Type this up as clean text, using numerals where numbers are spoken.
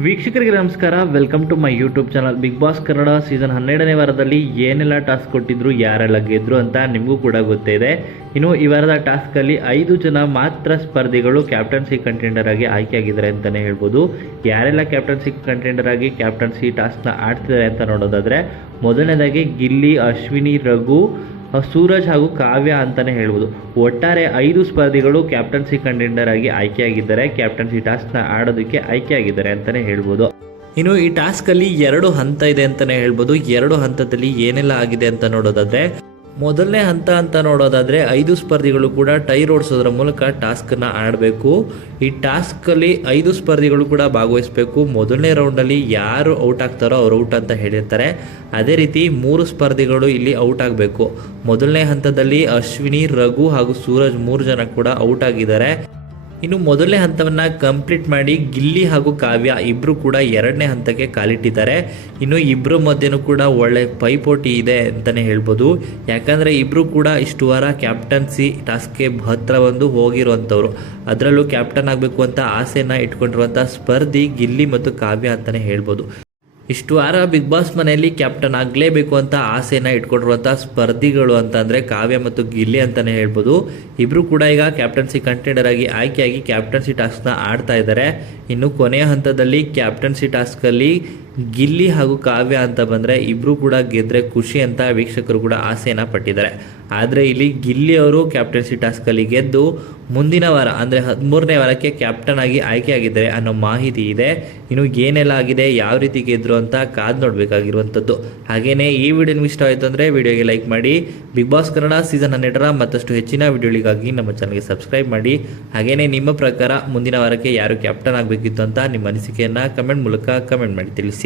ವೀಕ್ಷಕರಿಗೆ ನಮಸ್ಕಾರ. Welcome to my YouTube channel. Big Boss Kannada season 12ನೇ ವಾರದಲ್ಲಿ ಏನೆಲ್ಲ ಟಾಸ್ಕ್ ಕೊಟ್ಟಿದ್ರು, ಯಾರೆಲ್ಲ ಗೆದ್ರು ಅಂತ ನಿಮಗೂ ಕೂಡ ಗೊತ್ತಿದೆ. ಇನ್ನು ಈ ವಾರದ ಟಾಸ್ಕಲ್ಲಿ 5 ಜನ ಮಾತ್ರ ಸ್ಪರ್ಧಿಗಳು ಕ್ಯಾಪ್ಟನ್ಸಿ ಕಂಟೆಂಡರ್ ಆಗಿ ಆಯ್ಕೆಯಾಗಿದ್ದಾರೆ ಅಂತಲೇ ಹೇಳ್ಬೋದು. ಯಾರೆಲ್ಲ ಕ್ಯಾಪ್ಟನ್ಸಿ ಕಂಟೆಂಡರ್ ಆಗಿ ಕ್ಯಾಪ್ಟನ್ಸಿ ಟಾಸ್ಕ್ನ ಆಡ್ತಿದ್ದಾರೆ ಅಂತ ನೋಡೋದಾದರೆ, ಮೊದಲನೇದಾಗಿ ಗಿಲ್ಲಿ, ಅಶ್ವಿನಿ, ರಘು, ಸೂರಜ್ ಹಾಗೂ ಕಾವ್ಯ ಅಂತಲೇ ಹೇಳ್ಬೋದು. ಒಟ್ಟಾರೆ 5 ಸ್ಪರ್ಧಿಗಳು ಕ್ಯಾಪ್ಟನ್ಸಿ ಕಂಟೆಂಡರ್ ಆಗಿ ಆಯ್ಕೆಯಾಗಿದ್ದಾರೆ, ಕ್ಯಾಪ್ಟನ್ಸಿ ಟಾಸ್ಕ್ನ ಆಡೋದಕ್ಕೆ ಆಯ್ಕೆಯಾಗಿದ್ದಾರೆ ಅಂತಲೇ ಹೇಳ್ಬೋದು. ಇನ್ನು ಈ ಟಾಸ್ಕಲ್ಲಿ 2 ಹಂತ ಇದೆ ಅಂತಲೇ ಹೇಳ್ಬೋದು. 2 ಹಂತದಲ್ಲಿ ಏನೆಲ್ಲ ಆಗಿದೆ ಅಂತ ನೋಡೋದಾದರೆ, ಮೊದಲನೇ ಹಂತ ಅಂತ ನೋಡೋದಾದರೆ 5 ಸ್ಪರ್ಧಿಗಳು ಕೂಡ ಟೈರ್ ಓಡಿಸೋದ್ರ ಮೂಲಕ ಟಾಸ್ಕನ್ನು ಆಡಬೇಕು. ಈ ಟಾಸ್ಕಲ್ಲಿ 5 ಸ್ಪರ್ಧಿಗಳು ಕೂಡ ಭಾಗವಹಿಸಬೇಕು. ಮೊದಲನೇ ರೌಂಡಲ್ಲಿ ಯಾರು ಔಟ್ ಆಗ್ತಾರೋ ಅವ್ರು ಔಟ್ ಅಂತ ಹೇಳಿರ್ತಾರೆ. ಅದೇ ರೀತಿ 3 ಸ್ಪರ್ಧಿಗಳು ಇಲ್ಲಿ ಔಟ್ ಆಗಬೇಕು. ಮೊದಲನೇ ಹಂತದಲ್ಲಿ ಅಶ್ವಿನಿ, ರಘು ಹಾಗೂ ಸೂರಜ್ 3 ಜನ ಕೂಡ ಔಟ್ ಆಗಿದ್ದಾರೆ. ಇನ್ನು ಮೊದಲನೇ ಹಂತವನ್ನು ಕಂಪ್ಲೀಟ್ ಮಾಡಿ ಗಿಲ್ಲಿ ಹಾಗೂ ಕಾವ್ಯ ಇಬ್ಬರು ಕೂಡ 2ನೇ ಹಂತಕ್ಕೆ ಕಾಲಿಟ್ಟಿದ್ದಾರೆ. ಇನ್ನು ಇಬ್ಬರ ಮಧ್ಯೆನೂ ಕೂಡ ಒಳ್ಳೆ ಪೈಪೋಟಿ ಇದೆ ಅಂತಲೇ ಹೇಳ್ಬೋದು. ಯಾಕಂದರೆ ಇಬ್ಬರು ಕೂಡ ಇಷ್ಟು ವಾರ ಕ್ಯಾಪ್ಟನ್ಸಿ ಟಾಸ್ಕ್ಗೆ ಹತ್ರ ಬಂದು ಹೋಗಿರುವಂಥವ್ರು. ಅದರಲ್ಲೂ ಕ್ಯಾಪ್ಟನ್ ಆಗಬೇಕು ಅಂತ ಆಸೆನ ಇಟ್ಕೊಂಡಿರುವಂಥ ಸ್ಪರ್ಧಿ ಗಿಲ್ಲಿ ಮತ್ತು ಕಾವ್ಯ ಅಂತಲೇ ಹೇಳ್ಬೋದು. ಇಷ್ಟು ವಾರ ಬಿಗ್ ಬಾಸ್ ಮನೆಯಲ್ಲಿ ಕ್ಯಾಪ್ಟನ್ ಆಗಲೇಬೇಕು ಅಂತ ಆಸೆನ ಇಟ್ಕೊಂಡಿರುವಂಥ ಸ್ಪರ್ಧಿಗಳು ಅಂತಂದರೆ ಕಾವ್ಯ ಮತ್ತು ಗಿಲ್ಲಿ ಅಂತಲೇ ಹೇಳ್ಬೋದು. ಇಬ್ಬರು ಕೂಡ ಈಗ ಕ್ಯಾಪ್ಟನ್ಸಿ ಕಂಟೆಂಡರ್ ಆಗಿ ಆಯ್ಕೆಯಾಗಿ ಕ್ಯಾಪ್ಟನ್ಸಿ ಟಾಸ್ಕ್ನ ಆಡ್ತಾ ಇದ್ದಾರೆ. ಇನ್ನು ಕೊನೆಯ ಹಂತದಲ್ಲಿ ಕ್ಯಾಪ್ಟನ್ಸಿ ಟಾಸ್ಕಲ್ಲಿ ಗಿಲ್ಲಿ ಹಾಗೂ ಕಾವ್ಯ ಅಂತ ಬಂದರೆ ಇಬ್ಬರು ಕೂಡ ಗೆದ್ದರೆ ಖುಷಿ ಅಂತ ವೀಕ್ಷಕರು ಕೂಡ ಆಸೆಯನ್ನು ಪಟ್ಟಿದ್ದಾರೆ. ಆದರೆ ಇಲ್ಲಿ ಗಿಲ್ಲಿ ಅವರು ಕ್ಯಾಪ್ಟನ್ಸಿ ಟಾಸ್ಕಲ್ಲಿ ಗೆದ್ದು ಮುಂದಿನ ವಾರ ಅಂದರೆ 13ನೇ ವಾರಕ್ಕೆ ಕ್ಯಾಪ್ಟನ್ ಆಗಿ ಆಯ್ಕೆಯಾಗಿದ್ದಾರೆ ಅನ್ನೋ ಮಾಹಿತಿ ಇದೆ. ಇನ್ನು ಏನೆಲ್ಲ ಆಗಿದೆ, ಯಾವ ರೀತಿ ಗೆದ್ದರು ಅಂತ ಕಾದು ನೋಡಬೇಕಾಗಿರುವಂಥದ್ದು. ಹಾಗೆಯೇ ಈ ವಿಡಿಯೋ ನಿಮ್ಗೆ ಇಷ್ಟ ಆಯಿತು ಅಂದರೆ ವಿಡಿಯೋಗೆ ಲೈಕ್ ಮಾಡಿ. ಬಿಗ್ ಬಾಸ್ ಕನ್ನಡ ಸೀಸನ್ 12ರ ಮತ್ತಷ್ಟು ಹೆಚ್ಚಿನ ವಿಡಿಯೋಗಳಿಗಾಗಿ ನಮ್ಮ ಚಾನಲ್ಗೆ ಸಬ್ಸ್ಕ್ರೈಬ್ ಮಾಡಿ. ಹಾಗೆಯೇ ನಿಮ್ಮ ಪ್ರಕಾರ ಮುಂದಿನ ವಾರಕ್ಕೆ ಯಾರು ಕ್ಯಾಪ್ಟನ್ ಆಗಬೇಕಿತ್ತು ಅಂತ ನಿಮ್ಮ ಅನಿಸಿಕೆಯನ್ನು ಕಮೆಂಟ್ ಮೂಲಕ ಕಮೆಂಟ್ ಮಾಡಿ ತಿಳಿಸಿ.